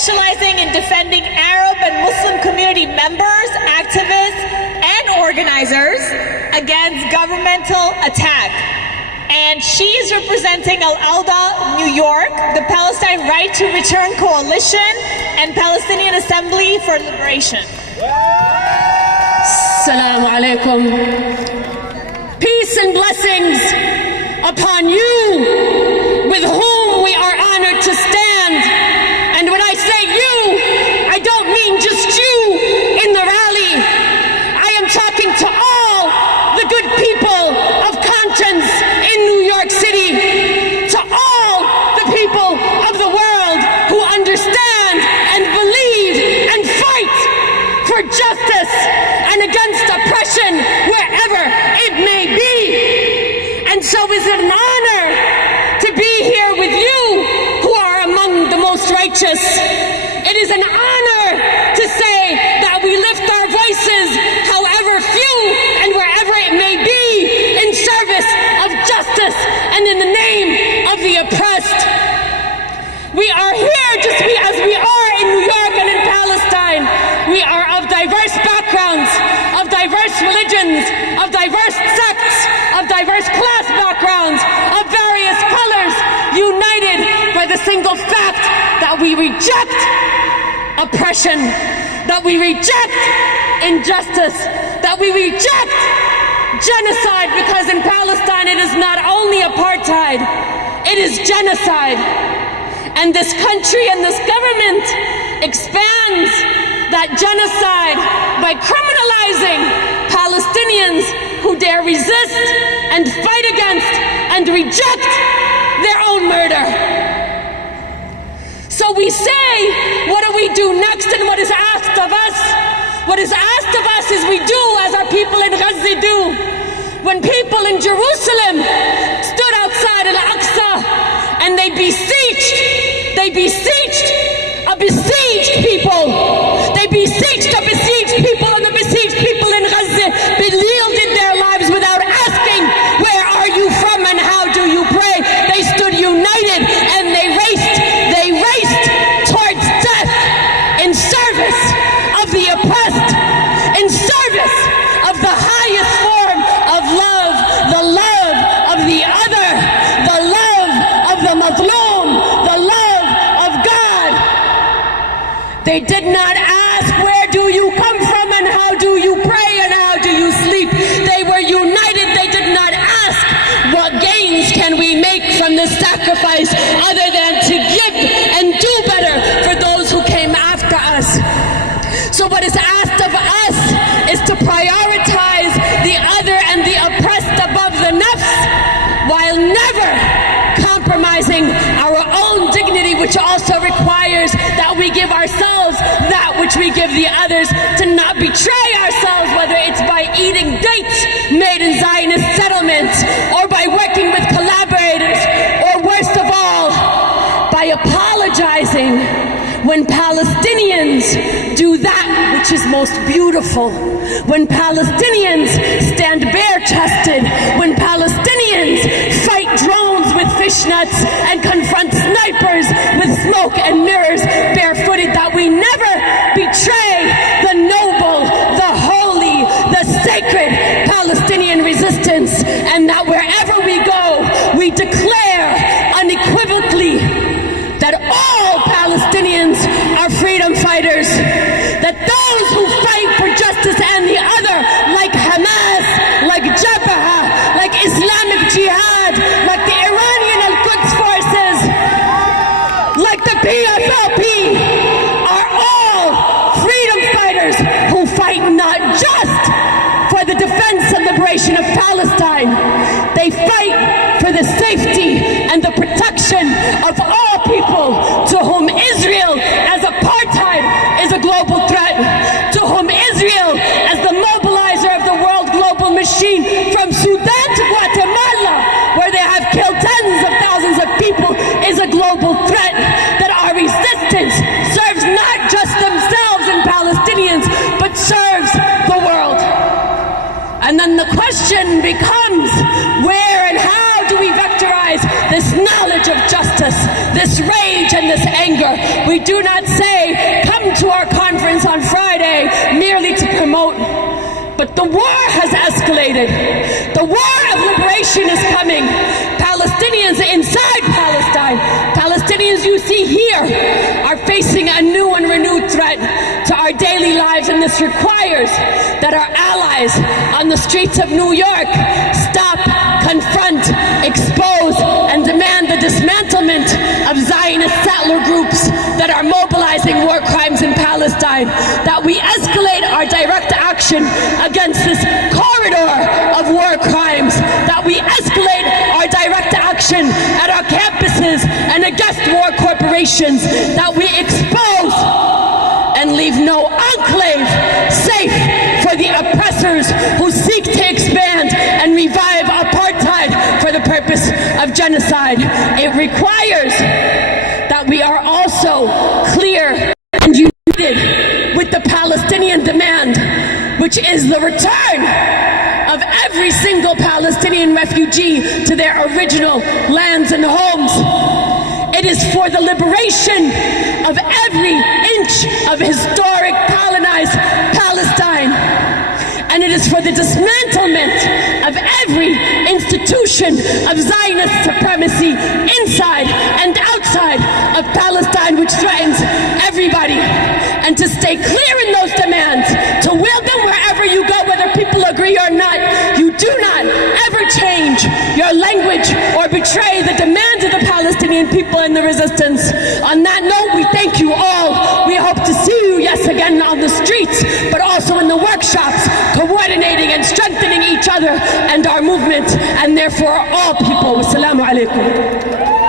specializing in defending Arab and Muslim community members, activists, and organizers against governmental attack. And she is representing Al-Awda, New York, the Palestine Right to Return Coalition, and Palestinian Assembly for Liberation. Assalamu alaikum. Peace and blessings upon you, with whom we are honored to stand. And when I say you, I don't mean just you in the rally. I am talking to all the good people of conscience in New York City, to all the people of the world who understand and believe and fight for justice and against oppression wherever it may be. And so is it an honor to be here with you who are among the most righteous. It is an honor to say that we lift our voices, however few and wherever it may be, in service of justice and in the name of the oppressed. We are here just as we are in New York and in Palestine. We are of diverse backgrounds, of diverse religions, of diverse sects, of diverse class backgrounds, of various colors, united by the single fact that we reject oppression, that we reject injustice, that we reject genocide, because in Palestine it is not only apartheid, it is genocide. And this country and this government expands that genocide by criminalizing Palestinians who dare resist and fight against and reject their own murder. So we say, what do we do next and what is asked of us? What is asked of us is we do as our people in Gaza do. When people in Jerusalem stood outside Al-Aqsa and they beseeched a besieged people. They beseeched a besieged people, and the besieged people in Gaza yielded their lives without asking, where are you from and how do you pray? They stood united and they raced towards death in service of the oppressed, in service of the highest form of love, the love of the other, the love of the mazloom, the love of God. They did not ask, where do you come from and how do you pray and how do you sleep? They were united. They did not ask, what gains can we make from this sacrifice other than to give and do better for those who came after us. So what is asked of us is to prioritize the other and the oppressed above the nafs, while never compromising our own dignity, which also requires that we give ourselves that which we give the others, to not betray ourselves, whether it's by eating dates made in Zionist settlements, or by working with collaborators, or worst of all, by apologizing when Palestinians do that which is most beautiful, when Palestinians stand bare-chested, when Palestinians fight drones with fishnets and confront snipers with smoke and mirrors barefooted, that we never betray the noble, the holy, the sacred Palestinian resistance, and that wherever we go, we declare unequivocally that all Palestinians are freedom fighters, that those who fight for justice and the other, like Hamas, like Jabha, like Islamic Jihad, like the Iranian Al-Quds forces, like the PFLP, are all freedom fighters who fight not just for the defense and liberation of Palestine, they fight for the safety and the protection of all people to whom Israel as apartheid is a global threat, to whom Israel as the mobilizer of the world global machine from Sudan to Guatemala, where they have killed tens of thousands of people, is a global threat, that our resistance serves not just themselves and Palestinians, but serves the world. And then the question becomes, where and how do we vectorize this knowledge of justice, this rage and this anger. We do not say, come to our conference on Friday merely to promote. But the war has escalated. The war of liberation is coming. Palestinians inside Palestine, Palestinians you see here, are facing a new and renewed threat to our daily lives, and this requires that our allies on the streets of New York stop, confront, expose, and demand the dismantlement of Zionist settler groups that are mobilizing war crimes in Palestine, that we escalate our direct action against this corridor of war crimes, that we escalate our direct action at our campuses and against war corporations, that we expose and leave no enclave safe for the oppressors who seek to expand and revive apartheid for the purpose of genocide. It requires that we are also clear and united with the Palestinian demand, which is the return of every single Palestinian refugee to their original lands and homes. It is for the liberation of every inch of historic colonized Palestine. And it is for the dismantlement of every institution of Zionist supremacy inside and outside of Palestine, which threatens everybody. And to stay clear in those demands, to wield them wherever you go, whether people agree or not. You do not ever change your language or betray the demands of the Palestinian people and the resistance. On that note, we thank you all. We hope to see you, yes, again on the streets, but also in the workshops, coordinating and strengthening each other and our movement, and therefore all people. Wassalamu alaikum.